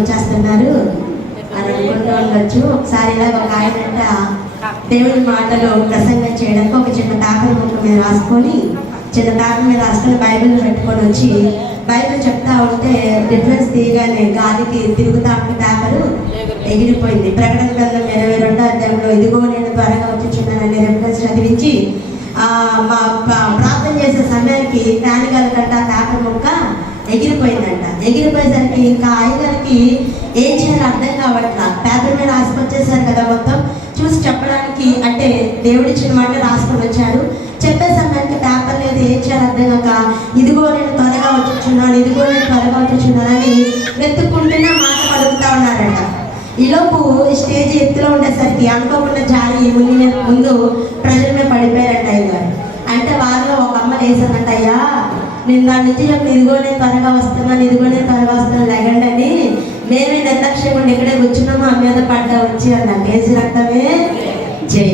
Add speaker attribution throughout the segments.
Speaker 1: వచ్చేస్తున్నారు అని అనుకుంటూ ఉండొచ్చు. ఒకసారి ఇలా ఒక ఆయన దేవుడి మాటలు ప్రసంగం చేయడానికి ఒక చిన్న పేపర్ ముక్క మీద రాసుకొని చిన్న పేపర్ మీద రాసుకొని బైబిల్ పెట్టుకొని వచ్చి బైబిల్ చెప్తా ఉంటే డిఫరెన్స్ తీయగానే గాలికి తిరుగుతా ఉంటే పేపరు ఎగిరిపోయింది. ప్రకటన గ్రంథం ఇరవై రెండో అధ్యాయంలో ఇదిగో నేను త్వరగా వచ్చుచున్నానని రెఫరెన్స్ చదివించి మా ప్ర- ప్రార్థన చేసే సమయానికి ఫ్యాన్ కంట పేపర్ ముక్క ఎగిరిపోయిందంట. ఎగిరిపోయేసరికి ఇంకా ఆయనకి ఏం చేయాలో అర్థం కావట్లా. పేపర్ మీద రాసుకొచ్చేసారు కదా మొత్తం. చూసి చెప్పడానికి అంటే దేవుడిచ్చిన మాట రాసుకొని వచ్చాడు చెప్పే సమయానికి పేపర్ లేదు ఏం చేయాలో అర్థం కాక ఇదిగో నేను త్వరగా వచ్చుచున్నాను ఇదిగో నేను త్వరగా వచ్చుచున్నాను అని వెతుక్కుంటూనే మాట పలుకుతా ఉన్నారంట. ఈలోపు స్టేజ్ ఎత్తులో ఉండేసరికి అనుకోకుండా జారి ముందు ముందు ప్రజల మీద పడిపోయారంట అయ్యారు అంటే వారిలో ఒక అమ్మ లేసానంట అయ్యా నేను దాని నుంచి చెప్పి ఇదిగో త్వరగా వస్తున్నాను ఇదిగో త్వరగా వస్తున్నాను లేకండి అని మేమే నిర్లక్ష్యం ఉండి ఇక్కడే కూర్చున్నాము ఆ మీద పడ్డా వచ్చి అన్న కేసు రక్తమే జయ.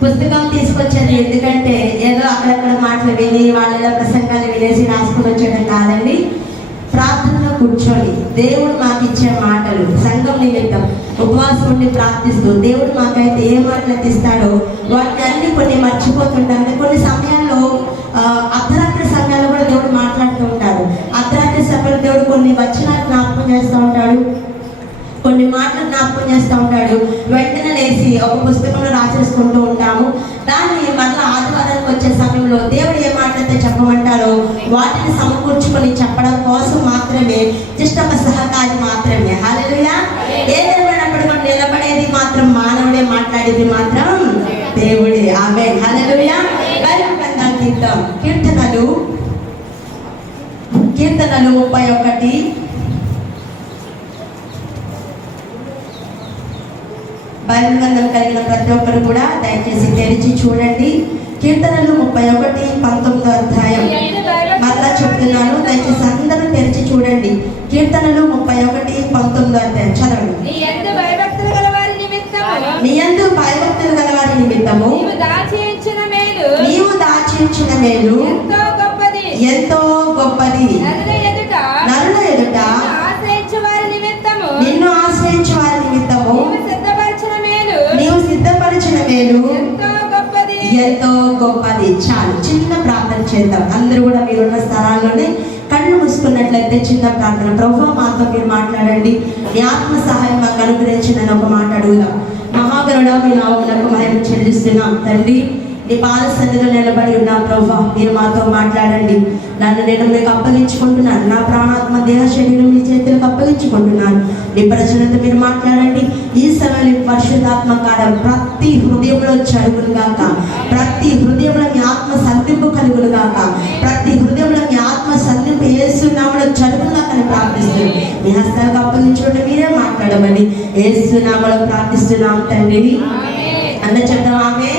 Speaker 1: పుస్తకం తీసుకొచ్చాను ఎందుకంటే ఏదో అక్కడక్కడ మాటలు విని వాళ్ళ ప్రసంగాలు వినేసి రాసుకొని వచ్చేయడం కాదండి. ప్రార్థనలో కూర్చొని దేవుడు మాకు ఇచ్చే మాటలు సంఘం నిమిత్తం ఉపవాసం ఉండి ప్రార్థిస్తూ దేవుడు మాకైతే ఏ మాటలు తీస్తాడో ఇస్తాడో వాటిని అన్ని కొన్ని మర్చిపోతుంటాను కొన్ని సమయాల్లో ఆ, మాట్లాడుతూ ఉంటాడు. అర్ధరాత్రి సభలు దేవుడు కొన్ని వచనాలు జ్ఞాపకం చేస్తూ ఉంటాడు. కొన్ని మాటలు జ్ఞాపకం చేస్తూ ఉంటాడు. వెంటనే లేచి ఒక పుస్తకంలో రాసేసుకుంటూ ఉంటాము. దాన్ని మళ్ళీ ఆదివారానికి వచ్చే సమయంలో దేవుడు ఏ మాటలైతే చెప్పమంటారో వాటిని సమకూర్చుకొని చెప్పడం కోసం మాత్రమే జస్ట్ ఒక సహకారి మాత్రమే. హాలేలుయా ఏదేమైనప్పుడు మనం నిలబడేది మాత్రం మానవుడే మాట్లాడేది మాత్రం దేవుడే. ఆమె హాలేలుయా కీర్తనలు కీర్తనలు ముప్పై ఒకటి. గ్రంథం కలిగిన ప్రతి ఒక్కరు కూడా దయచేసి తెరిచి చూడండి. కీర్తనలు ముప్పై ఒకటి పంతొమ్మిదో అధ్యాయం. మరలా చెప్తున్నాను దయచేసి అందరూ తెరిచి చూడండి. కీర్తనలు ముప్పై ఒకటి పంతొమ్మిదో అధ్యాయం. చదవండి.
Speaker 2: నీ యందు భయభక్తులు గల వారి నిమిత్తము. నీవు
Speaker 1: దాచించిన మేలు.
Speaker 2: ఎంతో గొప్పది. నరుల ఎదుట
Speaker 1: నిన్ను ఆశ్రయించు వారి నిమిత్తము.
Speaker 2: నీవు సిద్ధపరిచిన మేలు. ఎంతో గొప్పది.
Speaker 1: ఎంతో గొప్పది. చాలు. చిన్న ప్రార్థన చేద్దాం. అందరూ కూడా మీరున్న స్థలాల్లోనే కళ్ళు మూసుకున్నట్లయితే చిన్న ప్రార్థన. ప్రభు మాతో మీరు మాట్లాడండి. మీ ఆత్మ సహాయం మాకు అనుగ్రహించిన ఒక మాట అడుగుదాం. మహాగరుడ మీ నామములకు మహిమ చెల్లిస్తున్నాం. తండ్రి నీ పాద సన్నిధిలో నిలబడి ఉన్నా ప్రభా. మీరు మాతో మాట్లాడండి. నన్ను నేను మీకు అప్పగించుకుంటున్నాను నా ప్రాణాత్మ దేహ శరీరం మీ చేతులకు అప్పగించుకుంటున్నాను నీ ప్రజలతో మీరు మాట్లాడండి. ఈ సమయంలో పరిశుద్ధాత్మ కాలం ప్రతి హృదయంలో చదువును గాక. ప్రతి హృదయంలో మీ ఆత్మ సంతింపు కలుగును గాక. ప్రతి హృదయంలో మీ ఆత్మ సంతింపు ఏసునామలో చదువును గాక అని ప్రార్థిస్తున్నాను మీ హస్తాలకు అప్పగించుకుంటే మీరే మాట్లాడమని ఏసునామలో ప్రార్థిస్తున్నాం తండ్రి. అన్న చెప్తాం ఆమె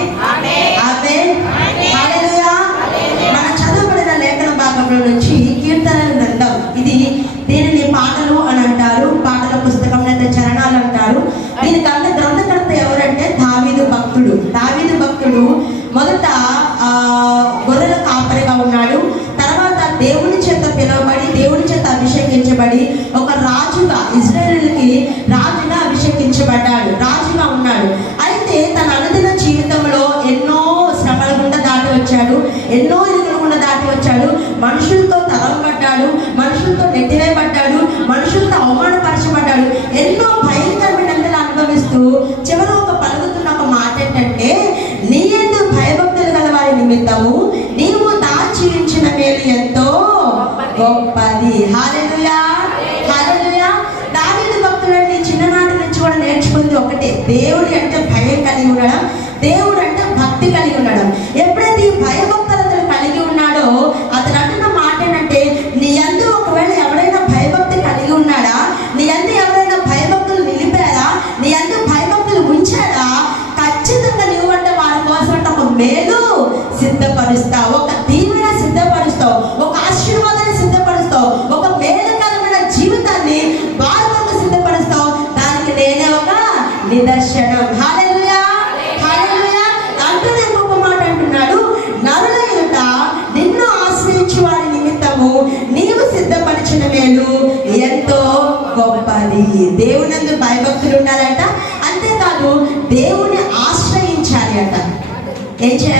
Speaker 1: మేలు సిద్ధపరుస్తావు. ఒక De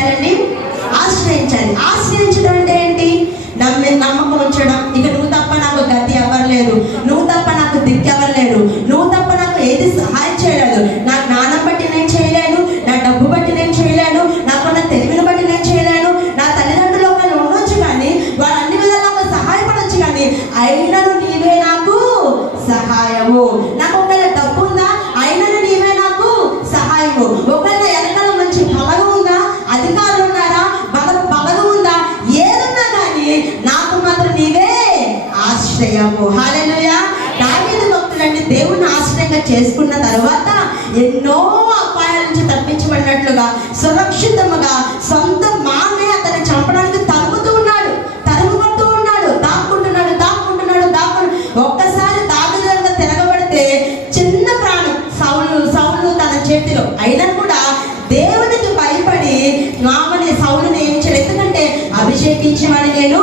Speaker 1: గుర్తించేవాడు లేడు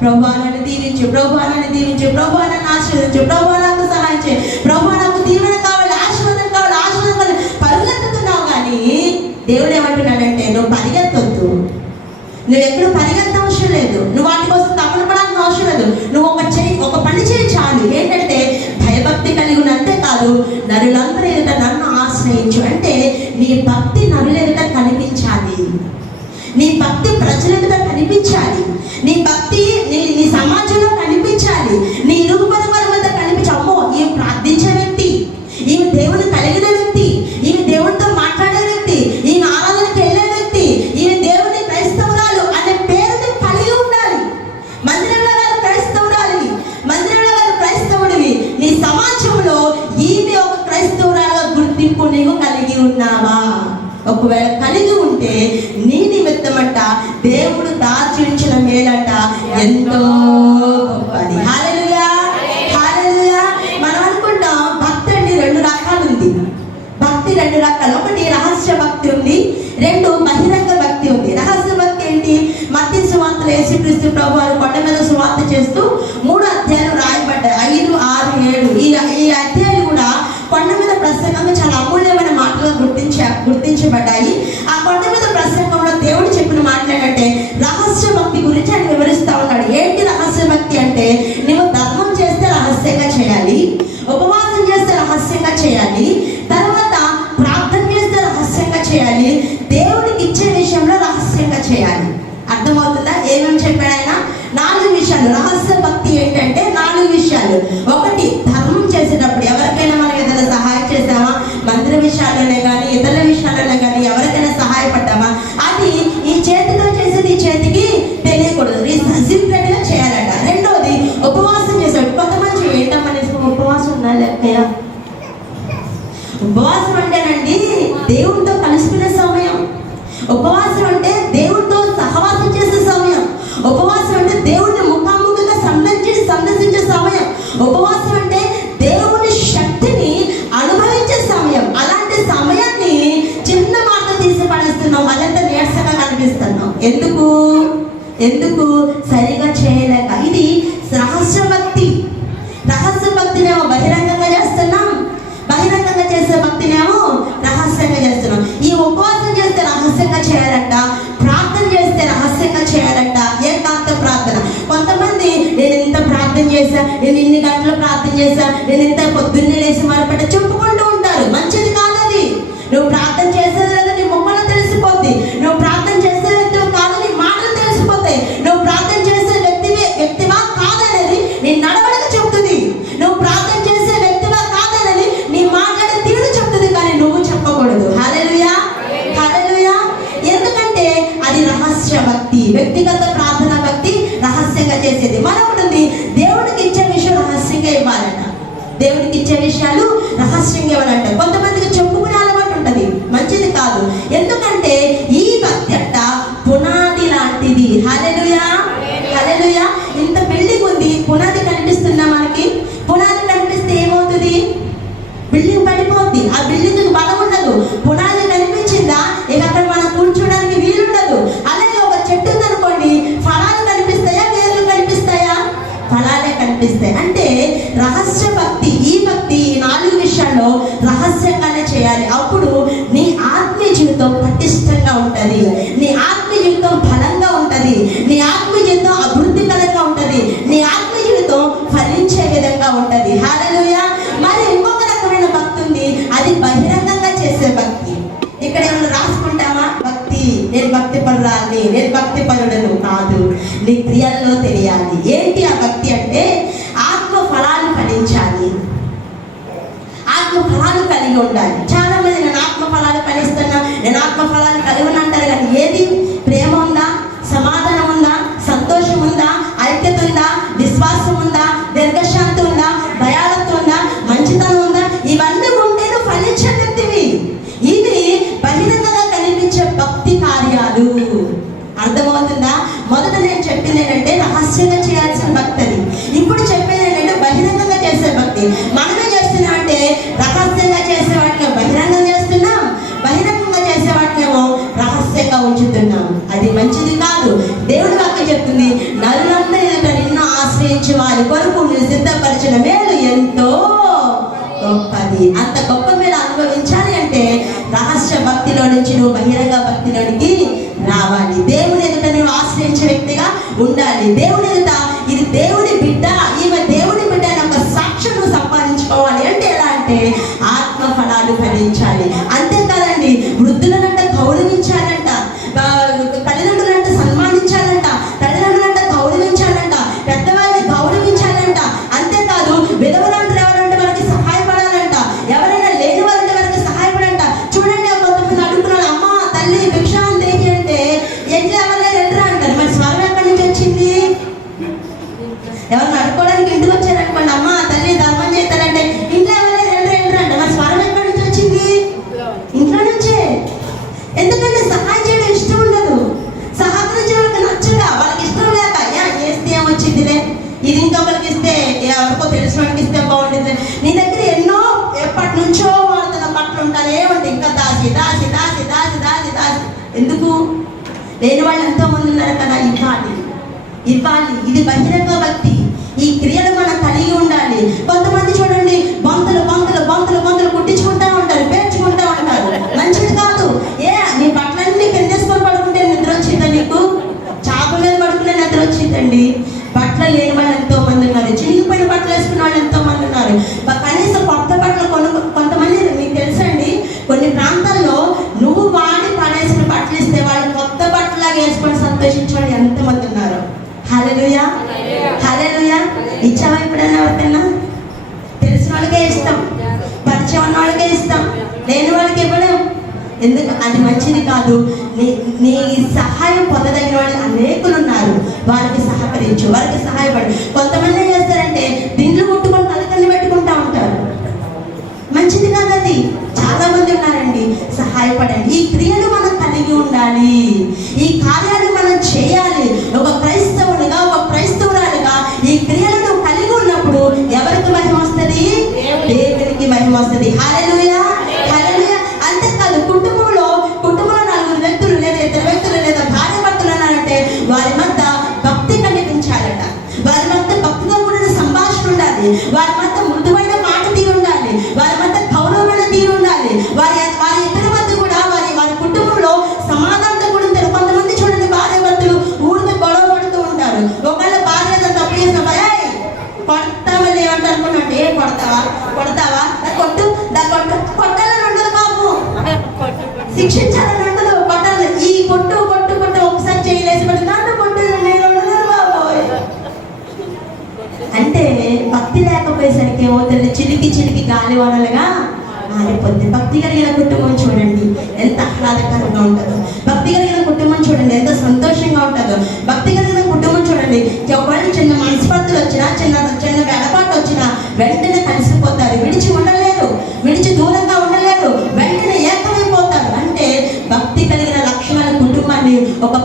Speaker 1: ప్రభావాలను నన్ను దీవించు ప్రభా నన్ను దీవించు ప్రభా ఆశీర్వదించు ప్రభా నాకు సహాయం చేయి. ప్రభా నాకు కావాలి ఆశీర్వాదం కావాలి ఆశీర్వాదం కావాలి. పరిగెత్తుతున్నావు కానీ దేవుడు ఏమంటున్నాడంటే నువ్వు పరిగెత్తొద్దు. నువ్వు ఎక్కడ పరిగెత్తు ప్రవేశపెట్టబడ్డాయి ఆ కొండ మీద ఉపవాసం అంటే దేవుడితో సహవాసం చేసే సమయం. ఉపవాసం అంటే దేవుడిని ముఖాముఖిగా సందర్శి సందర్శించే సమయం. ఉపవాసం అంటే దేవుని శక్తిని అనుభవించే సమయం. అలాంటి సమయాన్ని చిన్న మాట తీసి పడేస్తున్నాం అదంతా నీరసంగా కనిపిస్తున్నాం ఎందుకు? ఎందుకు? సరిగా చేయలేక. ఇది నేను ఇన్ని గంటలు ప్రార్థన చేశా నేను ఇంత పొద్దున్నే లేచి మొదలుపెట్ట చెప్పుకోండి este, ఆత్మ ఫలాలు ఫలించాలి. చెప్పేది ఎన్నో ఎప్పటి నుంచో వాళ్ళు తన పట్ల ఉంటారు. ఏమంటే ఇంకా దాసి దాసి దాసి దాసి దాసి దాసి. ఎందుకు? లేని వాళ్ళు ఎంతో మంది ఉన్నారు కదా ఇవ్వాలి. ఇవ్వాలి. ఇది బహిరంగ భక్తి. ఈ క్రియలు మనం కలిగి ఉండాలి. కొంతమంది చూడండి బంతులు బంతులు బంతులు బంతులు కుట్టించుకుంటా ఉంటారు పేర్చుకుంటా ఉంటారు. మంచిది కాదు. ఏ నీ బట్టలన్నీ కిందేసుకొని పడుకుంటే నిద్ర వచ్చిందా నీకు? చాకు మీద పడుకునే నిద్ర వచ్చిందండి. బట్టలు లేని ఎందుకు అది మంచిది కాదు? నీ నీ సహాయం పొందదగిన వాళ్ళు అనేకులు ఉన్నారు వారికి సహకరించు వారికి సహాయపడు. కొంతమంది ఏం చేస్తారంటే దీంట్లో ముట్టుకొని తల్లి పెట్టుకుంటా ఉంటారు. మంచిది కాదు అది. చాలా మంది ఉన్నారండి. సహాయపడండి. ఈ క్రియలు మనం కలిగి ఉండాలి. ఈ కార్య శిక్షించాలని ఉండదు పట్టాలి ఈ కొట్టు కొట్టు పొట్టు ఒకసారి చేయలేసి మరి నన్ను నేను అంటే భక్తి లేకపోయేసరికి ఏమవుతుంది చిలికి చిలికి గాలి వదలగా మారిపోద్ది భక్తి కలిగిన కుటుంబం చూడండి ఎంత ఆహ్లాదకరంగా ఉంటుందో. భక్తి కలిగిన కుటుంబం చూడండి ఎంత సంతోషంగా ఉంటుందో. భక్తి కలిగిన కుటుంబం చూడండి ఒకవేళ చిన్న మనస్పర్ధలు వచ్చినా చిన్న చిన్న వెడపాటు ఒక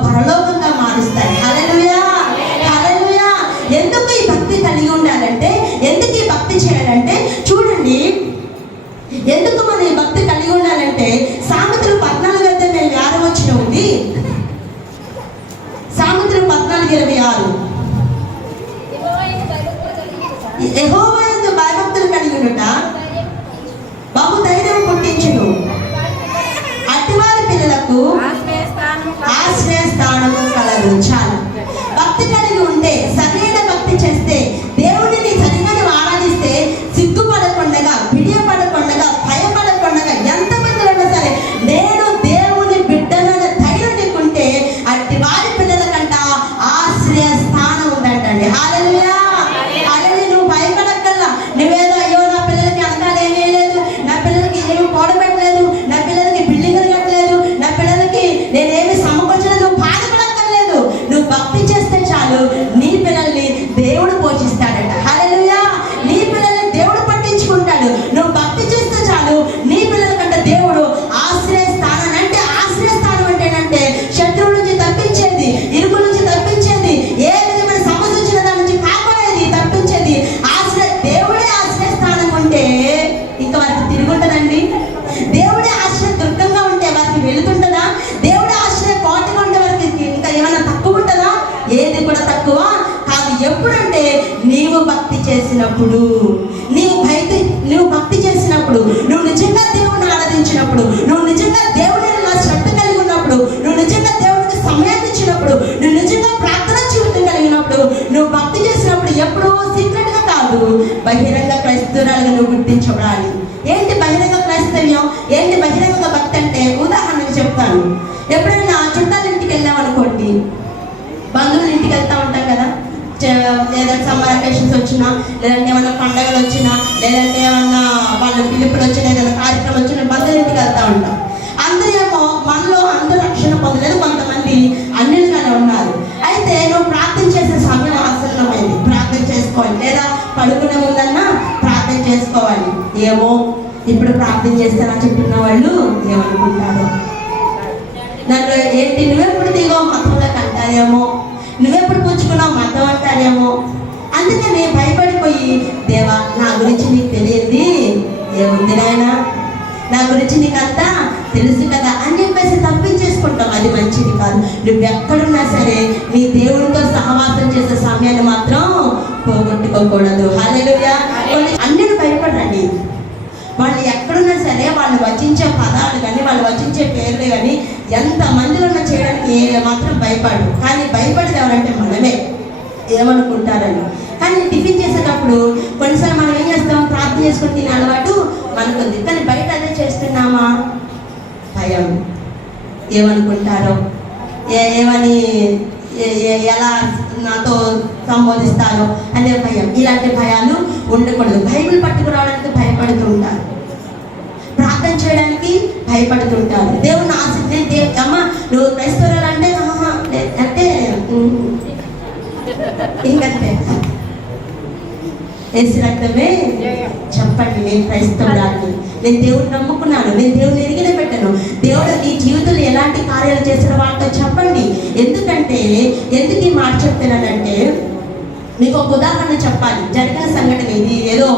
Speaker 1: ఏది కూడా తక్కువ కాదు. ఎప్పుడంటే నీవు భక్తి చేసినప్పుడు నీవు భక్తి నువ్వు భక్తి చేసినప్పుడు నువ్వు నిజంగా దేవుని ఆరాధించినప్పుడు నువ్వు నిజంగా దేవుని నా శ్రద్ధ కలిగి ఉన్నప్పుడు నువ్వు నిజంగా దేవునికి సమయాన్ని ఇచ్చినప్పుడు నువ్వు నిజంగా ప్రార్థన జీవితం కలిగినప్పుడు నువ్వు భక్తి చేసినప్పుడు ఎప్పుడూ సీక్రెట్గా కాదు. బహిరంగ క్రైస్తవురాలుగా నువ్వు గుర్తించబడాలి ఏంటి బహిరంగ క్రైస్తవ్యం ఏంటి బహిరంగ భక్తి అంటే ఉదాహరణకు చెప్తాను ఎప్పుడైనా చుట్టాల ఇంటికి వెళ్ళాం అనుకోండి బంధువుల ఇంటికి వెళ్తా ఉంటాం కదా చ- లేదంటే సమ్మర్ అకేషన్స్ వచ్చినా లేదంటే ఏమైనా పండగలు వచ్చినా లేదంటే ఏమన్నా వాళ్ళ పిలుపులు వచ్చినా ఏదైనా కార్యక్రమం వచ్చినా బంధువుల ఇంటికి వెళ్తా ఉంటాం. అందరూ ఏమో మనలో అందరూ రక్షణ పొందలేదు కొంతమంది అన్నిటిగానే ఉన్నారు. అయితే నువ్వు ప్రార్థన చేసే సమయం ఆసన్నమైంది. ప్రార్థన చేసుకోవాలి. లేదా పడుకునే ముందన్నా ప్రార్థన చేసుకోవాలి. ఏమో ఇప్పుడు ప్రార్థన చేస్తానని చెప్పిన వాళ్ళు ఏమనుకుంటారు? నన్ను ఏంటి? నువ్వెప్పుడు దిగో? మతంలోకి అంటారేమో నువ్వెప్పుడు పుచ్చుకున్నావు? మతం అంటారేమో అందుకని భయపడిపోయి దేవా నా గురించి నీకు తెలియంది? ఏముంది నాయనా? నా గురించి నీకంతా తెలుసు కదా? అని చెప్పేసి తప్పించేసుకుంటాం. అది మంచిది కాదు. నువ్వు ఎక్కడున్నా సరే నీ దేవునితో సహవాసం చేసే సమయాన్ని మాత్రం పోగొట్టుకోకూడదు. హాలేలుయా అన్నిటి భయపడండి వాళ్ళు ఎక్కడున్నా సరే వాళ్ళు వచించే పదాలు కానీ వాళ్ళు వచించే పేర్లు కానీ ఎంత మందిలో చేయడానికి ఏ మాత్రం భయపడు కానీ భయపడేది ఎవరంటే మనమే. ఏమనుకుంటారని. కానీ టిఫిన్ చేసేటప్పుడు కొన్నిసార్లు మనం ఏం చేస్తాం? ప్రార్థన చేసుకుని తినే అలవాటు మనకుంది. కానీ బయట అదే చేస్తున్నామా? భయం. ఏమనుకుంటారో? ఏ ఏమని ఏ- ఎలా నాతో సంబోధిస్తారో అనే భయం. ఇలాంటి భయాలు ఉండకూడదు. బైబిల్ పట్టుకురావడానికి భయపడుతూ ఉంటారు. ప్రార్థన చేయడానికి భయపడుతుంటారు దేవుని ఆశ నేను దేవు అమ్మ నువ్వు క్రైస్తవురాలు అంటే అంటే ఇంకంతే. వేసి రక్తమే చెప్పండి నేను క్రైస్తవురాలని. నేను దేవుడిని నమ్ముకున్నాను. నేను దేవుని ఎరిగిన పెట్టాను దేవుడు నీ జీవితంలో ఎలాంటి కార్యాలు చేసిన వాళ్ళతో చెప్పండి. ఎందుకంటే ఎందుకు ఈ మాట చెప్తున్నానంటే నీకు ఒక ఉదాహరణ చెప్పాలి. జరిగిన సంఘటన ఇది. ఏదో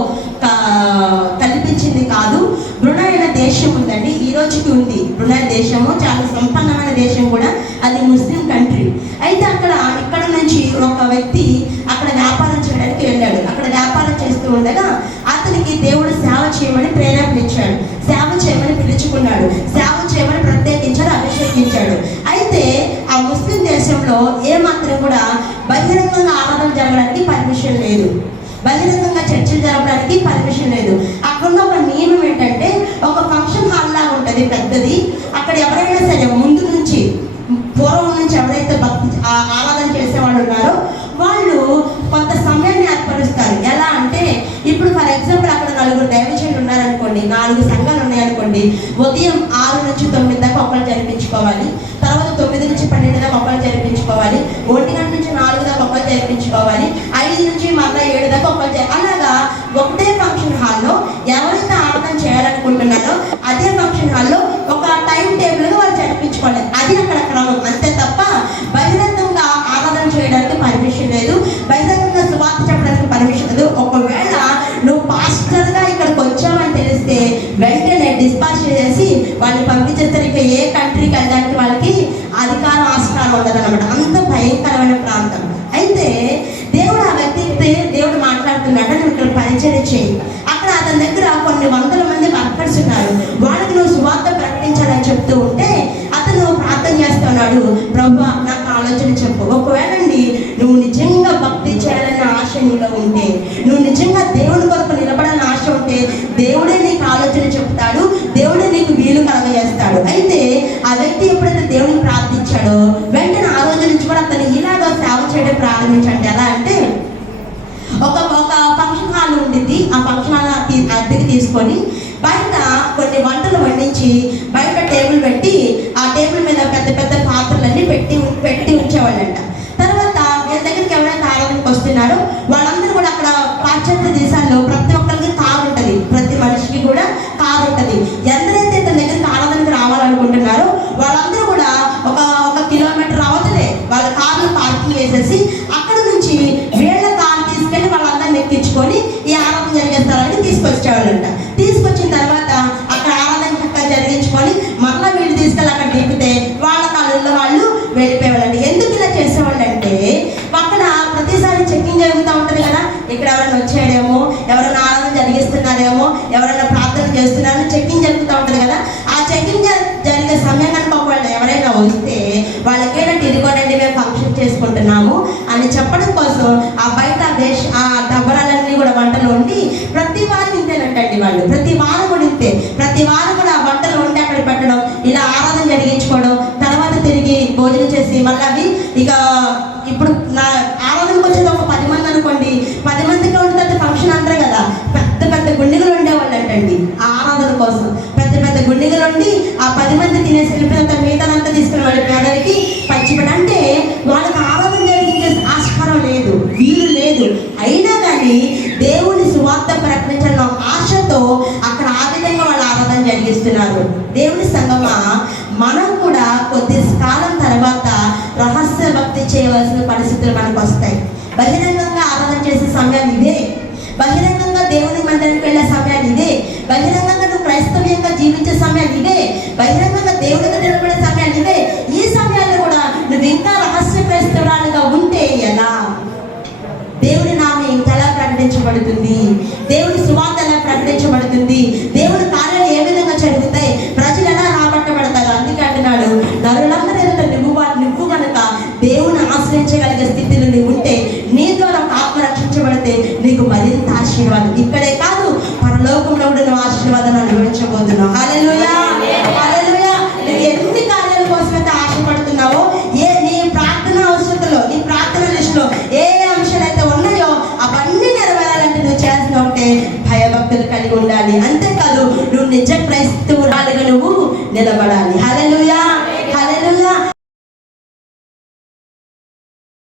Speaker 1: కల్పించింది కాదు. బృణైన దేశం ఉందండి. ఈ రోజుకి ఉంది. బృణైన దేశము చాలా సంపన్నమైన దేశం కూడా. అది ముస్లిం కంట్రీ. అయితే అక్కడ ఇక్కడ నుంచి ఒక వ్యక్తి అక్కడ వ్యాపారం చేయడానికి వెళ్ళాడు. అక్కడ వ్యాపారం చేస్తూ ఉండగా అతనికి దేవుడు సేవ చేయమని ప్రేరేపణ ఇచ్చాడు. లేదు. బహిరంగంగా చర్చలు జరపడానికి పర్మిషన్ లేదు. అక్కడ ఒక నియమం ఏంటంటే ఒక ఫంక్షన్ హాల్ లాగా ఉంటుంది పెద్దది. అక్కడ ఎవరైనా సరే ముందు నుంచి పూర్వం నుంచి ఎవరైతే భక్తి ఆరాధన చేసే వాళ్ళు ఉన్నారో వాళ్ళు కొంత సమయాన్ని ఏర్పరుస్తారు. ఎలా అంటే ఇప్పుడు ఫర్ ఎగ్జాంపుల్ అక్కడ నలుగురు దైవచేయులు ఉన్నారనుకోండి నాలుగు సంఘాలు ఉన్నాయనుకోండి ఉదయం ఆరు నుంచి తొమ్మిది దాకా ఒకళ్ళు జరిపించుకోవాలి తర్వాత తొమ్మిది నుంచి పన్నెండు దాకా ఒకళ్ళు జరిపించుకోవాలి ఒంటి గంట నుంచి నాలుగు దాకా ఒకళ్ళు జరిపించుకోవాలి కొన్ని వంటలు వండించి బయట టేబుల్ పెట్టి ఆ టేబుల్ మీద పెద్ద పెద్ద పాత్రలన్నీ పెట్టి పెట్టి ఉంచేవాళ్ళంట. తర్వాత వీళ్ళ దగ్గరికి ఎవరైనా తాగడానికి వస్తున్నారో వాళ్ళందరూ కూడా అక్కడ పాశ్చాత్య దేశాల్లో ప్రతి ఒక్కరికి కారు ఉంటుంది. ప్రతి మనిషికి కూడా కారు ఉంటుంది. ఎందరైతే తన దగ్గరికి తాగడానికి రావాలనుకుంటున్నారో వాళ్ళందరూ మిమ్మల్ని అవి ఇక హాస్యప్రస్తురాలుగా ఉంటే ఎలా? దేవుడి నామే ఇంతలా ప్రకటించబడుతుంది. దేవుడి సువా